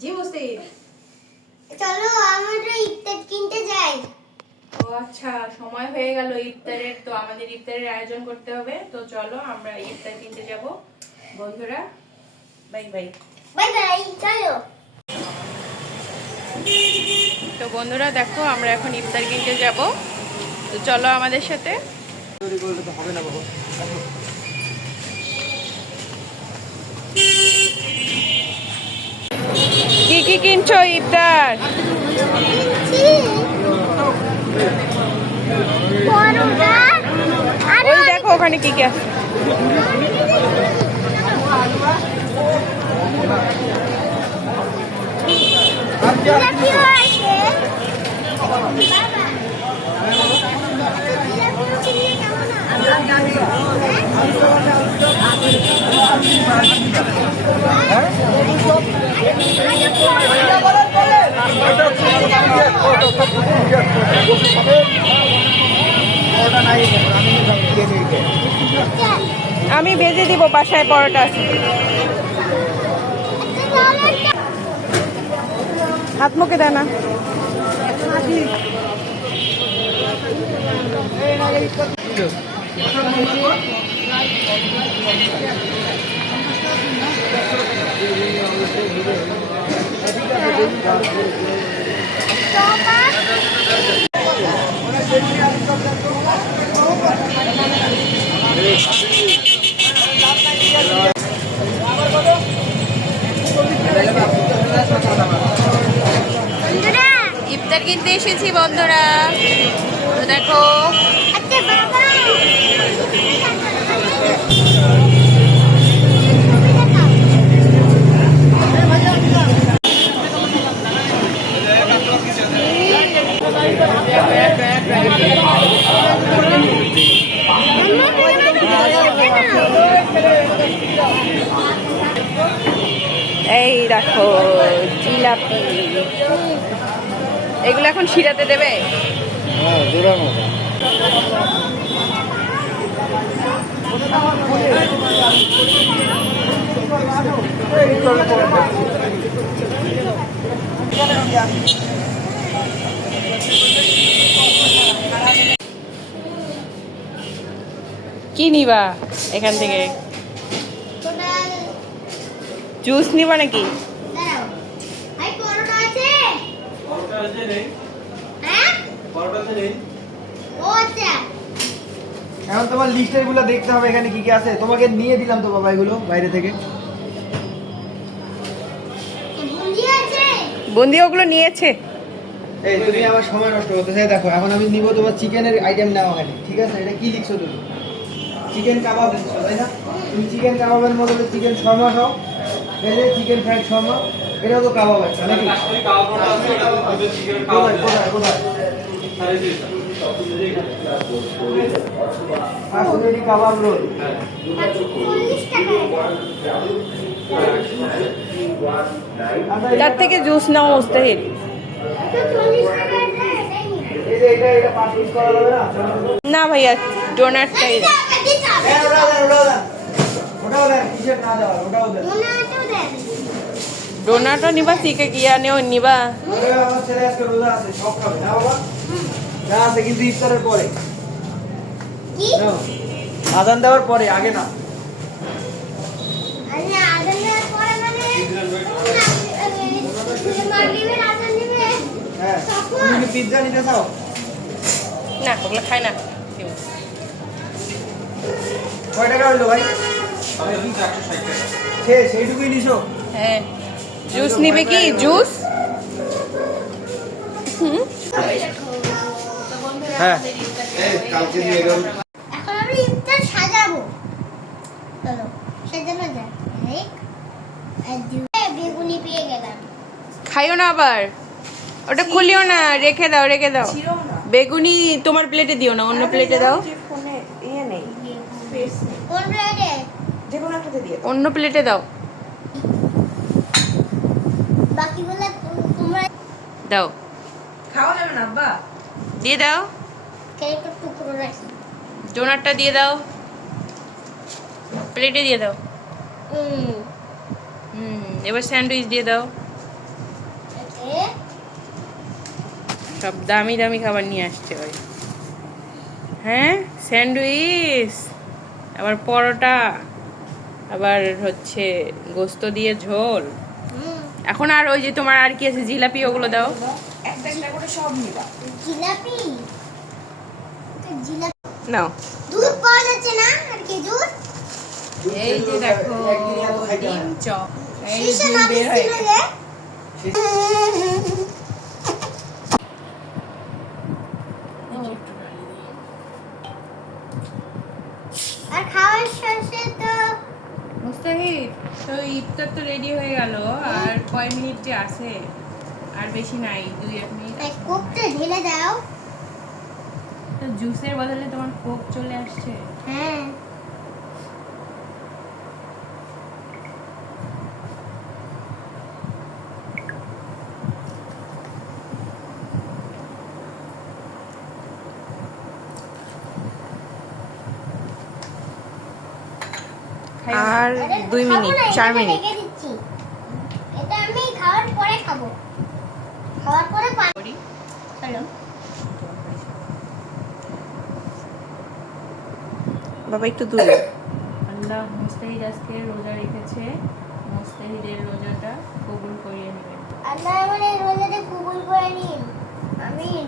জি মুস্তাহিদ, চলো আমরা ইফতার কিনতে যাই। ও আচ্ছা, সময় হয়ে গেল ইফতারের। তো আমাদের ইফতারের আয়োজন করতে হবে। তো চলো আমরা ইফতার কিনতে যাব বন্ধুরা। Bye bye. বাই বাই, চলো। তো বন্ধুরা দেখো, আমরা এখন ইফতার কিনতে যাব। তো চলো আমাদের সাথে। কি কি কিনছো ইফতার? ওই দেখো ওখানে কি কি আছে। আমি ভেজে দিব, বাসায় পরোটা আছে। হাত মুখে দেয় না। ইফতার কিনতে এসেছি বন্ধুরা, তো দেখো। আচ্ছা বাবা, এই দেখো জিলাপি, এগুলো এখন শিরাতে দেবে। কি নিবা এখান থেকে? জুস নিবা নাকি? দাঁড়াও ভাই, পরোটা আছে? হ্যাঁ, ও আচ্ছা। এখন তোমার লিস্টের গুলো দেখতে হবে এখানে কি কি আছে। তোমাকে নিয়ে দিলাম তো বাবা এগুলো বাইরে থেকে। বুন্দি আছে? বন্দি ওগুলো নিয়েছে। এই তুমি আমার সময় নষ্ট করতে চাই। দেখো এখন আমি নিব তোমার চিকেনের আইটেম নেওয়া হয়নি, ঠিক আছে? এটা কি লিখছো তুমি? চিকেন কাবাব লিখছো তাই না? তুমি চিকেন কাবাবের মধ্যে চিকেন শর্মা খাও, এই যে চিকেন ফ্রাইড শর্মা, এটাও তো কাবাব একটা নাকি? কোথায় কোথায় কোথায়? কাশ্মীরি কাবাব রোল। 40 টাকা। তার থেকে জুস নাও মুস্তাহিদ। এটা 40 টাকা আছে, এটাই নিন। এই যে এটা 5 পিস করা যাবে না? না ভাইয়া, ডোনাটটাই দাও। হ্যাঁ ওটাও দেন, ওটাও দেন, ওটাও দেন, টি-শার্ট না দেওয়া, ওটাও দেন। ডোনাটও দেন। ডোনাটও নিবা, চিকে গিয়া নেও নিবা। ওরে আমার ছেলে আজকে রোজা আছে, সব খাবে না বাবা? না আছে কিন্তু ইফতারের পরে। কি? নাও। আজান দেওয়ার পরে, আগে না। আরে আজানের পরে মানে মাগরিবের আজান দিবে। হ্যাঁ তখন তুমি কি পিৎজা নিতে চাও? না ওগুলো খাই না। কয় টাকা হইলো ভাই? সেইটুকুই নিছো? হ্যাঁ, জুস নিবে কি? জুস? হ্যাঁ কালকে দিয়ে গেল। এখন আমি ইফতার সাজাবো। চলো সাজানো যাক। বেগুনি পেয়ে গেলাম। খাইও না আবার, ওটা খুলিও না, রেখে দাও রেখে দাও। বেগুনি তোমার প্লেটে দিও না, অন্য প্লেটে দাও। কোন ব্রেডে? অন্য প্লেটে দাও। বাকিগুলো তোমরা দাও, খাওয়া যাবে না আব্বা। দিয়ে দাও। কেকের টুকরো রাখি। ডোনাটটা দিয়ে দাও, প্লেটে দিয়ে দাও। এবার স্যান্ডউইচ দিয়ে দাও। সব দামি দামি খাবার নিয়ে আসছে ওই। হ্যাঁ, স্যান্ডউইচ, আবার পরোটা, আবার হচ্ছে গোস্ত দিয়ে ঝোল। এখন আর ওই যে তোমার আর কি আছে, জিলাপি, ওগুলো দাও। একটা একটা করে সব নিবা। জিলাপি জিলাপি নাও। দুধ পাওয়া যাচ্ছে না আর খেজুর এই যে দেখো একদিনই এত খাইতে হয় ডিম না। চপ, এই শীষে ডিম না বের হয়ে বিস্কুট গেছে। আর খাওয়ার শেষে তো মুস্তাহিদ, তো ইফতার তো রেডি হয়ে গেল, আর কয় মিনিট যে আছে? আর বেশি নাই, 2-1 মিনিট। এই কোকটা ঢেলে দাও। তো জুসের বদলে তোমার কোক চলে আসছে। হ্যাঁ আর আরে 2 খাবো মিনিট, না, 4 এটা মিনিট রেখে দিচ্ছি। এটা আমি খাওয়ার পরে খাবো। খাওয়ার পরে করি। হ্যালো বাবা একটু দূরে। আল্লাহ মুস্তাহিদ আজকে রোজা রেখেছে, মুস্তাহিদের রোজাটা কবুল করিয়ে নেবেন। আল্লাহ আমার এই রোজাটা কবুল করে নিন। আমিন।